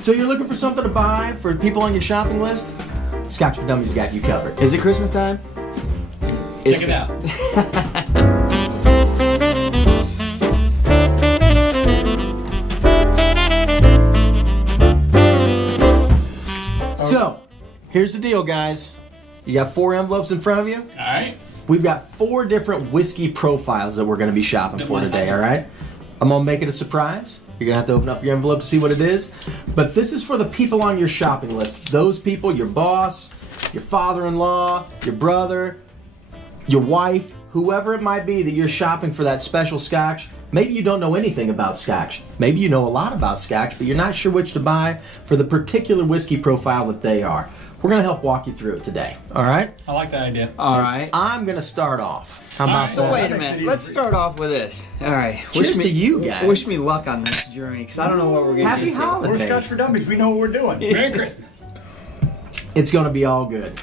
So you're looking for something to buy for people on your shopping list? Scotch for Dummies got you covered. Is it Christmas time? Check it out. So, here's the deal, guys. You got 4 envelopes in front of you. All right. We've got 4 different whiskey profiles that we're going to be shopping for today, all right? I'm going to make it a surprise. You're going to have to open up your envelope to see what it is. But this is for the people on your shopping list. Those people, your boss, your father-in-law, your brother, your wife, whoever it might be that you're shopping for that special scotch. Maybe you don't know anything about scotch. Maybe you know a lot about scotch, but you're not sure which to buy for the particular whiskey profile that they are. We're going to help walk you through it today, all right? I like that idea. All right. I'm going to start off. How about right. So that? wait a minute. Let's start off with this. All right. Cheers to you guys. Wish me luck on this journey, because I don't know what we're going to Happy do. holidays. We're Scotch for Dummies. We know what we're doing. Merry Christmas. It's going to be all good.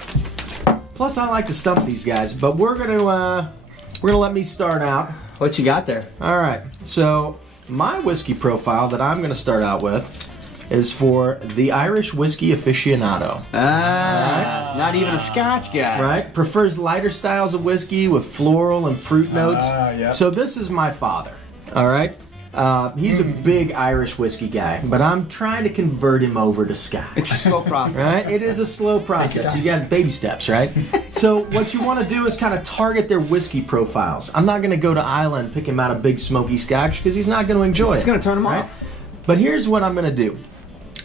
Plus, I like to stump these guys, but we're going to let me start out. What you got there? All right. So, my whiskey profile that I'm going to start out with is for the Irish whiskey aficionado. Not even a Scotch guy. Right? Prefers lighter styles of whiskey with floral and fruit notes. Yep. So this is my father. All right? He's a big Irish whiskey guy, but I'm trying to convert him over to Scotch. It's a slow process. Right? It is a slow process. You got baby steps, right? So what you want to do is kind of target their whiskey profiles. I'm not going to go to Isla and pick him out a big smoky Scotch because he's not going to enjoy it. It's going to turn him right? off. But here's what I'm going to do.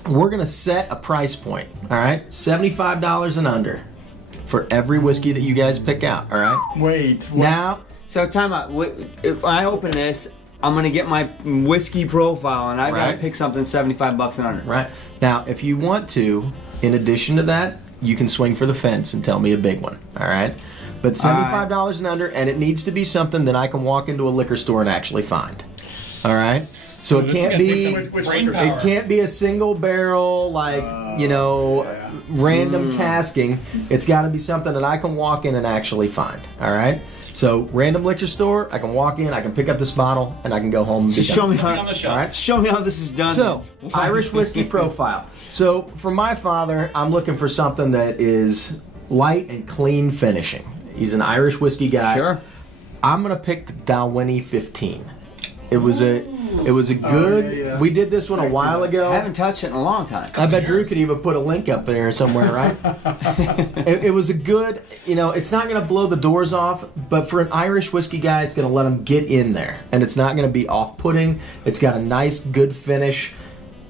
We're going to set a price point, all right? $75 and under for every whiskey that you guys pick out, all right? Wait. What? Now, So time out. If I open this, I'm going to get my whiskey profile, and I've got to Right. pick something $75 and under. right? Now, if you want to, in addition to that, you can swing for the fence and tell me a big one, all right? But $75 and under, and it needs to be something that I can walk into a liquor store and actually find, all right? So it This is can't gonna take be... some Which brain liquor power. It can't be a single barrel, like, random casking. It's got to be something that I can walk in and actually find, all right? So, random liquor store, I can walk in, I can pick up this bottle, and I can go home and be Just show done. me Something how. on the shelf. All right? Show me how this is done. So, Irish whiskey profile. So, for my father, I'm looking for something that is light and clean finishing. He's an Irish whiskey guy. Sure. I'm gonna pick the Dalwhinnie 15. It was a good. yeah. We did this one a while ago. I haven't touched it in a long time. I bet Drew could even put a link up there somewhere, right? it was a good, it's not going to blow the doors off, but for an Irish whiskey guy, it's going to let him get in there. And it's not going to be off-putting. It's got a nice, good finish.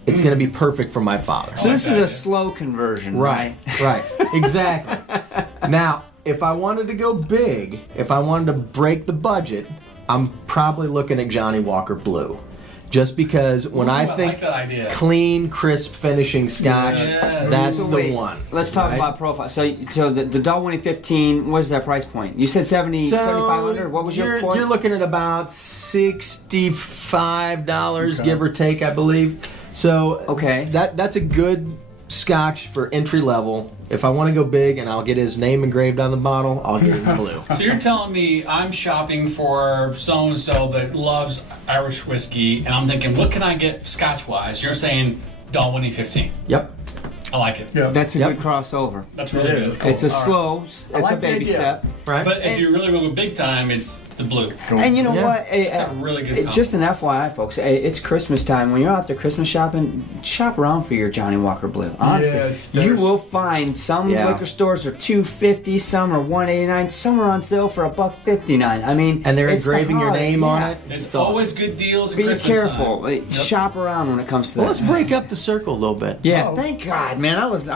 It's going to be perfect for my father. So this is a slow conversion, right? Right, exactly. Now, if I wanted to go big, if I wanted to break the budget, I'm probably looking at Johnny Walker Blue. Just because when I I think like that idea. clean, crisp finishing scotch, Yes. that's So the wait, one. Let's talk right? about profile. So the Dalwhinnie 15, what is that price point? You said 7,500. What was your point? You're looking at about $65, Okay. give or take, I believe. So Okay. that's a good scotch for entry level. If I want to go big and I'll get his name engraved on the bottle, I'll get him blue. So you're telling me I'm shopping for so-and-so that loves Irish whiskey, and I'm thinking, what can I get Scotch-wise? You're saying Dalwhinnie 15. Yep. I like it. Yeah. That's a Yep. good crossover. That's really It good. is. Cool. It's a All right. slow, it's like a the baby idea. step. Right. But if you really want to go big time, it's the blue. And you know Yeah. what? It's a really good Just an FYI, folks. It's Christmas time. When you're out there Christmas shopping, shop around for your Johnny Walker Blue. Honestly, Yes, you there's- will find some Yeah. liquor stores are $2.50, some are $1.89, some are on sale for $1.59. I mean, And they're it's the engraving your holiday, name on yeah. it. There's It's awesome. always good deals at Be Christmas careful. time. Yep. Shop around when it comes to Well, that. let's break up the circle a little bit. Yeah, Oh. thank God, man.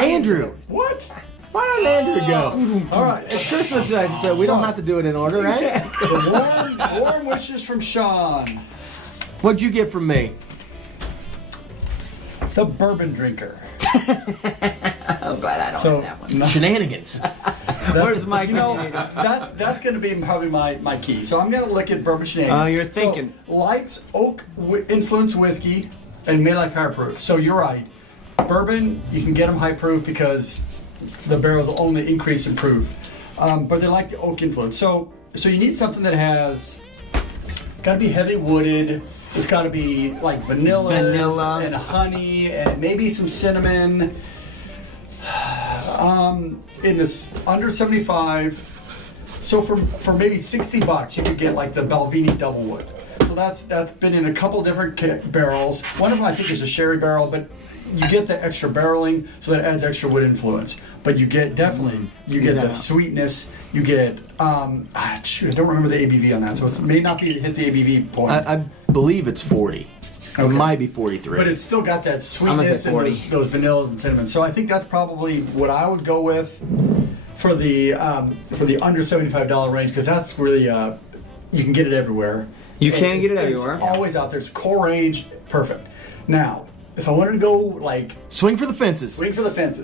Andrew, What? why don't Andrew go? All right. It's Christmas night, so we don't have to do it in order, right? The warm wishes from Sean, What'd you get from me? the bourbon drinker. I'm glad I don't So have that one. Shenanigans. Where's my that's going to be probably my key. So I'm going to look at bourbon shenanigans. Oh, you're thinking. So, light oak influence whiskey and made like high proof. So you're right. Bourbon, you can get them high proof because the barrels will only increase in proof. But they like the oak influence. So you need something that has got to be heavy wooded, It's got to be like vanilla and honey and maybe some cinnamon. In this under 75. So for maybe $60, you could get like the Balvenie Doublewood. So that's been in a couple different barrels. One of them I think is a sherry barrel, but you get the extra barreling, so that adds extra wood influence. But you get the sweetness. You get I don't remember the ABV on that, so it may not be hit the ABV point. I believe it's 40. It might be 43. But it's still got that sweetness and those vanillas and cinnamon. So I think that's probably what I would go with for the under $75 range, because that's really you can get it everywhere. You can get it everywhere. It's always out there. It's core range, perfect. Now, if I wanted to go like swing for the fences.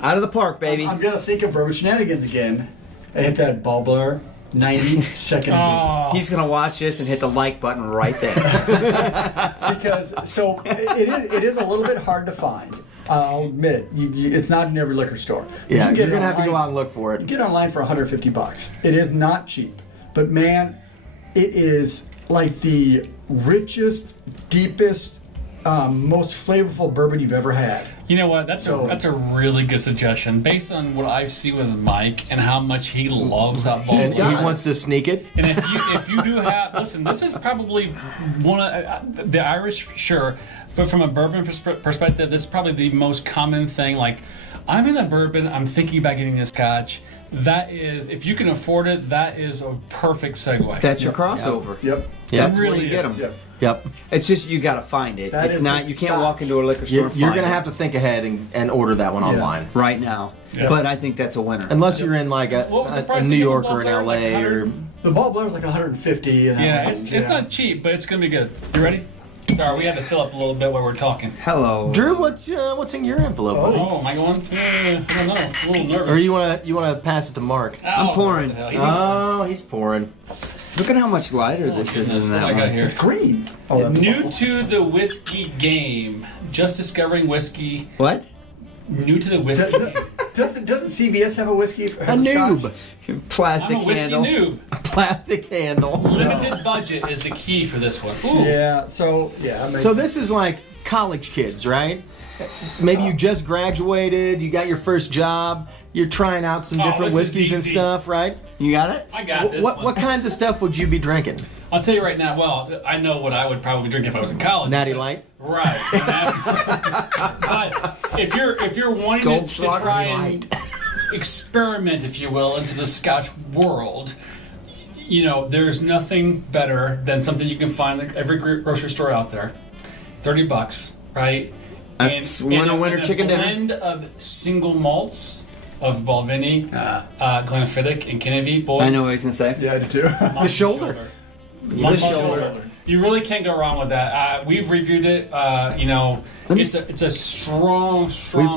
Out of the park, baby. I'm gonna think of Bourbon Shenanigans again and hit that Bubbler 92nd edition. He's gonna watch this and hit the like button right there. Because it is a little bit hard to find. I'll admit, it's not in every liquor store. Yeah, you're gonna have to go out and look for it. You get it online for $150. It is not cheap, but man, it is like the richest, deepest, most flavorful bourbon you've ever had. You know what? That's a really good suggestion. Based on what I see with Mike and how much he loves that ball. And he wants to sneak it. And if you do have, listen, this is probably one of the Irish, sure, but from a bourbon perspective, this is probably the most common thing. Like, I'm in a bourbon, I'm thinking about getting a Scotch. That is, if you can afford it, that is a perfect segue. That's your crossover. Yep. That's really where you get them. is. Yep. It's just you got to find it. That it's is not. the You can't Scotch. walk into a liquor store. You're going to have to think ahead and order that one online. right now. Yeah. But I think that's a winner. Unless you're in like What was the a price New of the York Ball or an Bear? LA Like or. The Ball Blair's like 150. Yeah, it's not cheap, but it's going to be good. You ready? Sorry, we had to fill up a little bit while we're talking. Hello, Drew, what's in your envelope? buddy? Oh, am I going to? I don't know. I'm a little nervous. Or you wanna pass it to Mark? I'm pouring. What the hell? He's pouring. Look at how much lighter this is Goodness, than what that I got one. here. It's green. Oh, that's New to the whiskey game. Just discovering whiskey. What? New to the whiskey game. Doesn't CVS have a whiskey? A noob. Plastic I'm a whiskey handle. noob. A plastic handle. Limited budget is the key for this one. Ooh. Yeah. So yeah. That makes So sense. this is like college kids, right? Maybe you just graduated, you got your first job, you're trying out some different this is whiskeys and easy. stuff, right? You got it? I got this one. What kinds of stuff would you be drinking? I'll tell you right now. Well, I know what I would probably drink if I was in college. Natty Light? Right. But if you're wanting to Goldschlager try and Light. experiment, if you will, into the Scotch world, you know, there's nothing better than something you can find at every grocery store out there. $30, right? That's winner chicken dinner. A blend of single malts of Balvenie, Glenfiddich, and Kinnevy. Boys, I know what he's gonna say. Yeah, I do too. Monkey shoulder. Monkey shoulder. You really can't go wrong with that. We've reviewed it. You know, it's a strong.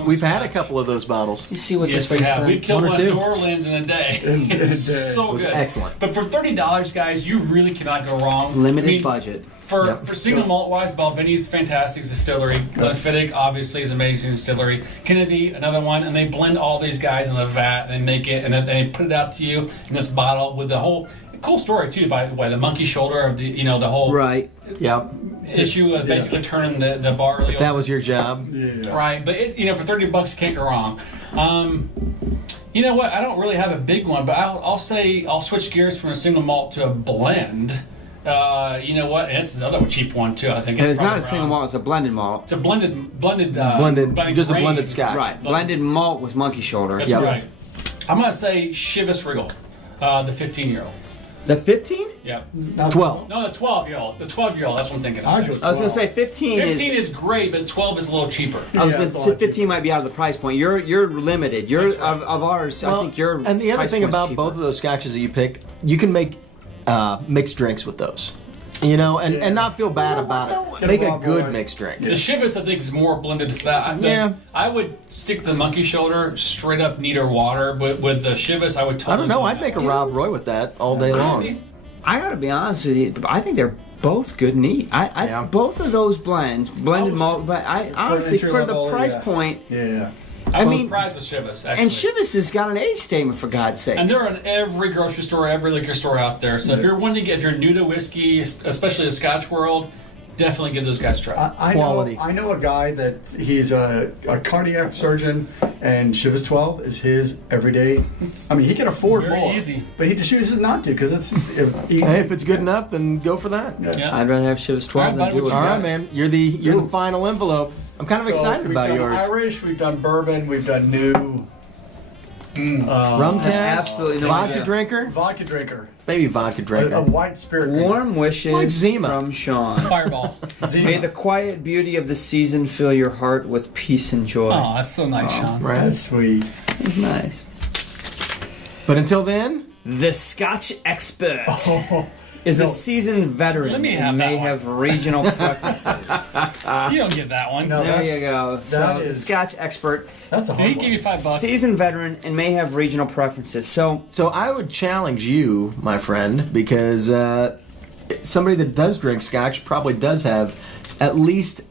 We've had a Scotch. couple of those bottles. You see what Yes, this we thing have. We've killed One or one two. New Orleans in a day. In a It's day. so It was good. excellent. But for $30, guys, you really cannot go wrong. limited I mean, budget. For single malt wise, Balvenie's fantastic distillery. Glenfiddich obviously is amazing distillery. Kennedy, another one, and they blend all these guys in a vat and they make it and then they put it out to you in this bottle with the whole cool story too. By the way, the monkey shoulder of the the whole Right. Yep. issue of basically turning the barley. If that was your job. Right, but for $30 you can't go wrong. You know what? I don't really have a big one, but I'll say I'll switch gears from a single malt to a blend. You know what? And it's another cheap one too. I think And it's not probably a single around- malt; it's a blended malt. It's a blended, Just a grain. blended Scotch. Right. Blended malt was monkey shoulder. That's Yep. right. I'm gonna say Chivas Regal, the 15-year-old. The 15? Yep. 12. No, the 12-year-old. The 12-year-old. That's what I'm thinking. I'll Of. go I was gonna say 15 is great, but 12 is a little cheaper. I was Yeah, gonna it's a say lot 15 might be out of the price point. You're limited. You're That's right. of ours. I think you're. And the other thing about both of those scotches that you picked, you can make mixed drinks with those. And not feel bad about it. Get Make a a raw good boy. mixed drink. The Chivas, I think, is more blended for that. Yeah. I would stick the monkey shoulder straight up neater water, but with the Chivas, I would totally I don't know. do I'd that. make a Rob Roy with that all day long. I gotta be honest with you. I think they're both good and neat. Yeah. Both of those blends, blended malt. But I honestly, entry for the level, price yeah. point, Yeah. I was mean- surprised with Chivas, actually. and Chivas has got an age statement for God's sake. And they're in every grocery store, every liquor store out there. So if you're new to whiskey, especially the Scotch world, definitely give those guys a try. Quality. I know a guy that he's a cardiac surgeon, and Chivas 12 is his everyday. I mean, he can afford Very more, easy. but he just chooses not to because it's easy. Hey, if it's good enough, then go for that. Yeah. I'd rather have Chivas 12 All right, than buddy, do what it. All you right, man. You're the final envelope. I'm kind of excited about we've yours. done Irish, we've done bourbon, we've done new Rum cask, absolutely no vodka idea. drinker, vodka drinker, maybe vodka a drinker. white spirit. Warm wishes Like Zima. from Sean. Fireball. May the quiet beauty of the season fill your heart with peace and joy. Oh, that's so nice, Sean. Right. That's sweet. That's nice. But until then, The Scotch Expert Oh, is no. a seasoned veteran Let me have and may that one. have regional preferences. You don't get that one. No. There That's- you go. So, that the is- Scotch Expert, That's a Did he hard give you one. $5? seasoned veteran, and may have regional preferences. So, I would challenge you, my friend, because somebody that does drink scotch probably does have at least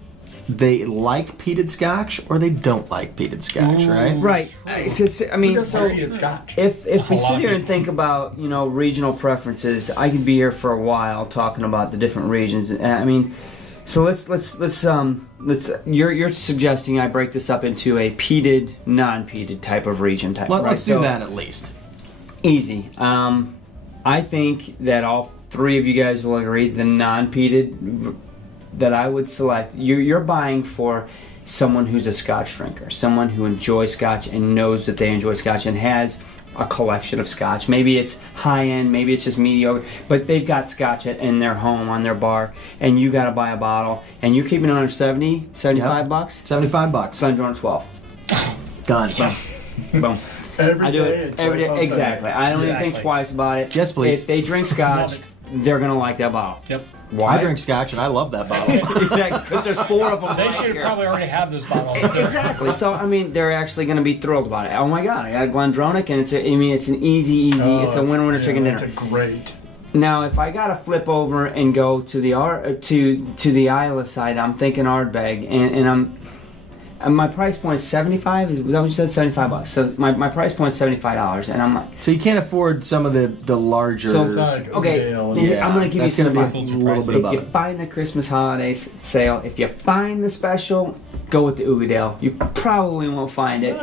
they like peated scotch or they don't like peated scotch, right? right. It's just, I mean, Who doesn't so like peated scotch? if we A lot sit of here and people. think about regional preferences, I could be here for a while talking about the different regions. I mean, so let's you're suggesting I break this up into a peated, non-peated type of region type. right? Let's do So, that at least. Easy. I think that all three of you guys will agree the non-peated that I would select. You're buying for someone who's a Scotch drinker, someone who enjoys Scotch and knows that they enjoy Scotch and has a collection of Scotch. Maybe it's high end, maybe it's just mediocre, but they've got Scotch in their home, on their bar, and you got to buy a bottle, and you're keeping it under 70, 75 bucks. $75. Sun Jordan 12. Done. Boom. Every I do day it and every twice day. on Exactly. Sunday. I don't even think Exactly. twice about it. Yes, please. If they drink Scotch, Love it. they're gonna like that bottle. Yep. Why? I drink scotch and I love that bottle. Exactly, because there's four of them. They right should here. probably already have this bottle. Exactly. So I mean, they're actually going to be thrilled about it. Oh my God, I got Glendronach, and it's an easy. Oh, it's a winner chicken dinner. That's a great. Now, if I got to flip over and go to the to the Isla side, I'm thinking Ardbeg, and my price point is $75. Is that what you said? $75. So my price point is $75, and I'm like, So you can't afford some of the larger. So- Like okay, Oakdale. yeah, I'm gonna give you that's gonna be some a advice. little bit if above you it. find the Christmas holiday sale, if you find the special, go with the Oakdale. You probably won't find it.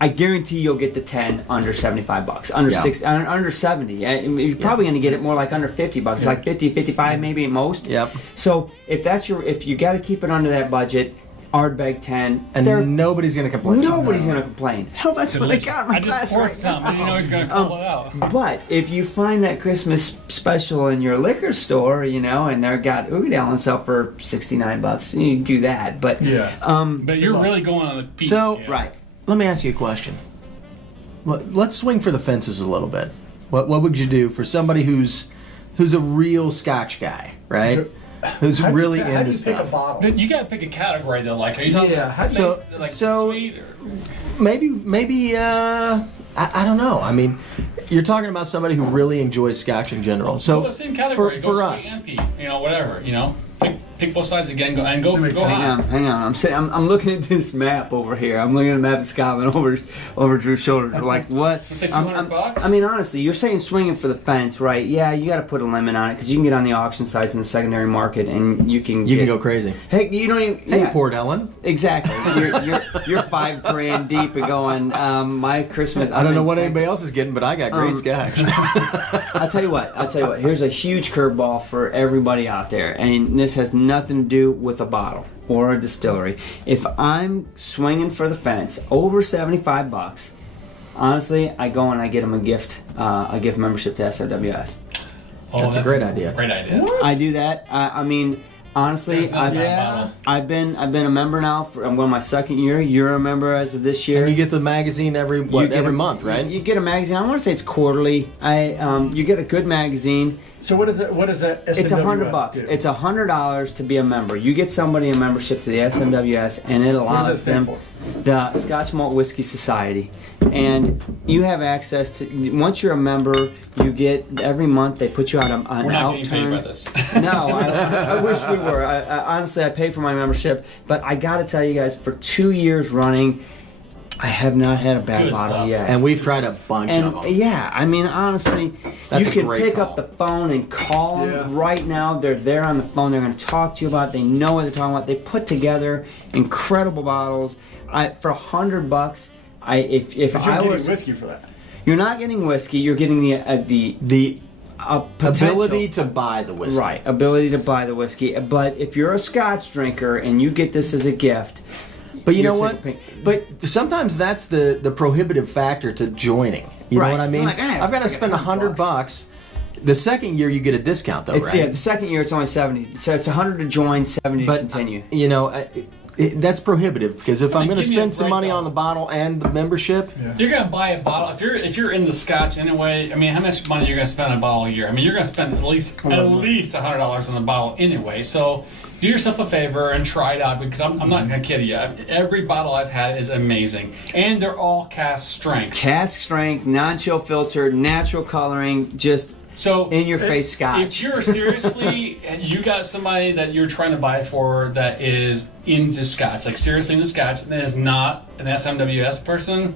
I guarantee you'll get the 10 under $75, under Yeah. 60, under 70. You're probably going to get it more like under $50, like 50, 55 maybe at most. Yep. So if you got to keep it under that budget, Ardbeg 10, And nobody's gonna complain. nobody's going to complain. Hell, that's what I got in my I just glass poured right some. now. And you know he's going to pull it out. But if you find that Christmas special in your liquor store, and they've got Oakdale on sale for $69, you can do that. But Yeah. But you're really going on the peak. So- yeah. right. Let me ask you a question. Let's swing for the fences a little bit. What would you do for somebody who's a real Scotch guy, right? Who's How do you really pick- How do into you pick a stuff? bottle? But you got to pick a category though. Like, are you talking Yeah, about so- space, like so- sweet? Or, Maybe I don't know. I mean, you're talking about somebody who really enjoys Scotch in general. So well, same category. for go us, sweet and peat, whatever. Pick both sides again. Go and go high. Hang on. I'm looking at this map over here. I'm looking at the map of Scotland over Drew's shoulder. Like what? Let's say $200. I mean, honestly, you're saying swinging for the fence, right? Yeah, you got to put a limit on it because you can get on the auction sites in the secondary market and you can go crazy. Hey, you don't even. Hey, Yeah, Port Ellen. exactly. You're $5,000 deep and going. My Christmas. I don't know what anybody else is getting, but I got great Scotch. I'll tell you what. Here's a huge curveball for everybody out there, and this has nothing to do with a bottle or a distillery. If I'm swinging for the fence over $75, honestly, I go and I get them a gift membership to SOWS. Oh, That's a great idea. Great idea. I do that. I mean, honestly, There's not a bad bottle. I've been a member now for I'm going my second year. You're a member as of this year. And you get the magazine every month, right? You get a magazine. I want to say it's quarterly. You get a good magazine. So what is it? What is that? It's $100. do? It's $100 to be a member. You get somebody a membership to the SMWS, and it allows stand them the Scotch Malt Whisky Society, and you have access to. Once you're a member, you get every month they put you on an We're not getting paid outturn. by this. No, I wish we were. Honestly, I pay for my membership, but I got to tell you guys, for 2 years running, I have not had a bad Good bottle stuff. yet. And we've tried a bunch of And them. yeah, I mean, honestly, That's you a can great pick call. up the phone and call them Yeah. right now. They're there on the phone. They're going to talk to you about it. They know what they're talking about. They put together incredible bottles. For $100, if But you're I getting was, whiskey for that. you're not getting whiskey. You're getting the potential. Ability to buy the whiskey. Right, ability to buy the whiskey. But if you're a Scotch drinker and you get this as a gift, But you know you're what? taking But Sometimes that's the prohibitive factor to joining. You know Right. what I mean? You're like, I've got to spend $100. The second year you get a discount though, it's, right? yeah, the second year it's only 70. So it's 100 to join, 70 to But continue. you know, that's prohibitive because if I'm going to give me a spend some money breakdown. on the bottle and the membership, You're gonna buy a bottle if you're in the Scotch anyway. I mean, how much money you're gonna spend on a bottle a year? I mean, you're gonna spend at least $100 on the bottle anyway. So do yourself a favor and try it out because I'm not gonna kid you. Every bottle I've had is amazing, and they're all cask strength. Cask strength, non-chill filter, natural coloring, just So in your face Scotch. if you're seriously, you got somebody that you're trying to buy for that is into Scotch, like seriously into Scotch, and is not an SMWS person,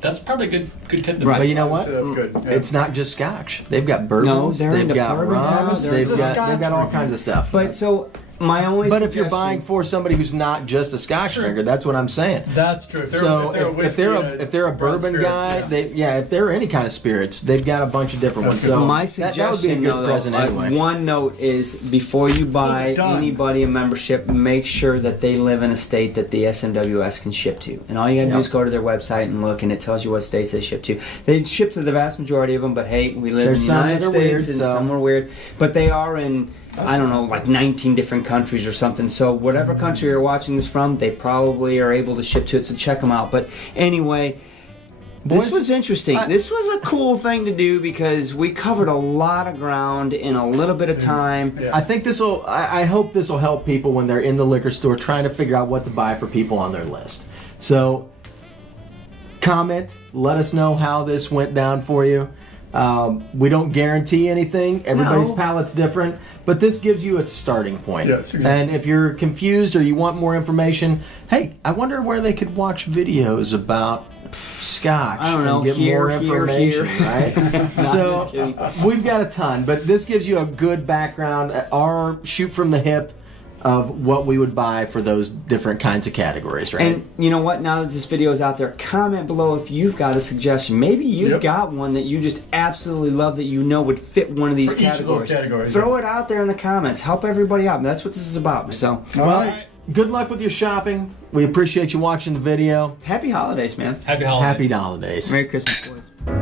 that's probably a good tip. To Right. but you know what? That's good. Yeah. It's not just Scotch. They've got bourbons, they're they've into got bourbons now, rums, they're they've into got all kinds of stuff. But so my only But if you're suggestion- buying for somebody who's not just a Scotch Sure. drinker, that's what I'm saying. That's true. If they're, So if if they're a bourbon guy, if they're any kind of spirits, they've got a bunch of different ones. That's So my that would be a suggestion, good though, present anyway. one note is before you buy done. anybody a membership, make sure that they live in a state that the SMWS can ship to. And all you gotta do Yep. is go to their website and look, and it tells you what states they ship to. They ship to the vast majority of them, but hey, we live There's in the some United that are States, weird, and so- some are weird. But they are in, I don't know, like 19 different countries or something. So whatever country you're watching this from, they probably are able to ship to it, so check them out. But anyway, this Boys, was interesting. I- This was a cool thing to do because we covered a lot of ground in a little bit of time. Yeah. I think this will. I hope this will help people when they're in the liquor store trying to figure out what to buy for people on their list. So, comment. Let us know how this went down for you. We don't guarantee anything. Everybody's No. palate's different, but this gives you a starting point. Yes, exactly. And if you're confused or you want more information, hey, I wonder where they could watch videos about Scotch I don't know, and get here, more here, information, here. right? just So kidding. we've got a ton, but this gives you a good background, our shoot from the hip of what we would buy for those different kinds of categories, right? And you know what? Now that this video is out there, comment below if you've got a suggestion. Maybe you've Yep. got one that you just absolutely love that you know would fit one of these For each of categories. those categories, Throw yeah. it out there in the comments. Help everybody out. That's what this is about. So, well, right. good luck with your shopping. We appreciate you watching the video. happy holidays, man. Happy holidays. Happy holidays. Merry Christmas, boys.